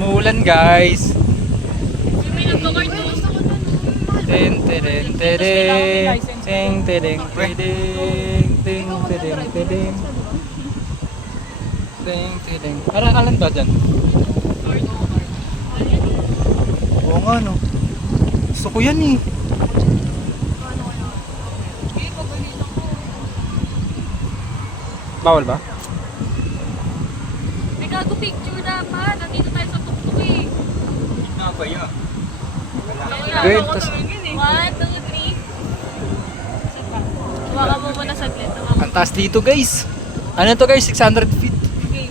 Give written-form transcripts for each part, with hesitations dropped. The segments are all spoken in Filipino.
Umuulan guys. May nagka-cartoon. Ten teren teren. Ting tereng tereng. Ting tereng tereng. Ting tereng. Alan ba dyan? Oo nga no. Gusto ko yan eh. Bawal ba? May gago picture dapat. Nandito tayo sa tuktok eh. Nga ba yun? Great, tas 1, 2, 3. Baka mo muna saglit. ang taas dito guys. Ano to guys? 600 feet. Okay.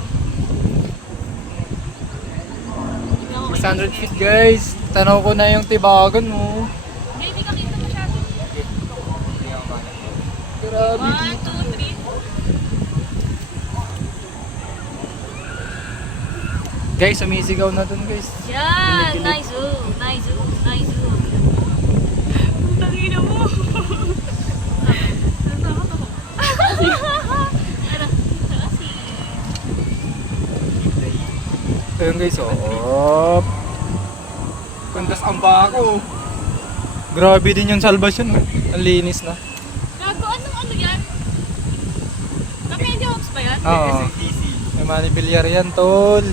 600 feet guys. Tanaw ko na yung tibagan mo. Hindi ka kita masyado. Grabe 1, dito. 2, 3. Guys, sumisigaw na dun guys. Yan! Nice zoom! Nice zoom! Nice zoom! Tangina mo! Ayun guys, oh. Kundas ang bako. Grabe din yung salvation. Ang linis na. Gago, ano yan? Kapedyo Ops ba yan? Oo. SMTC. May Manny Villar yan, tol.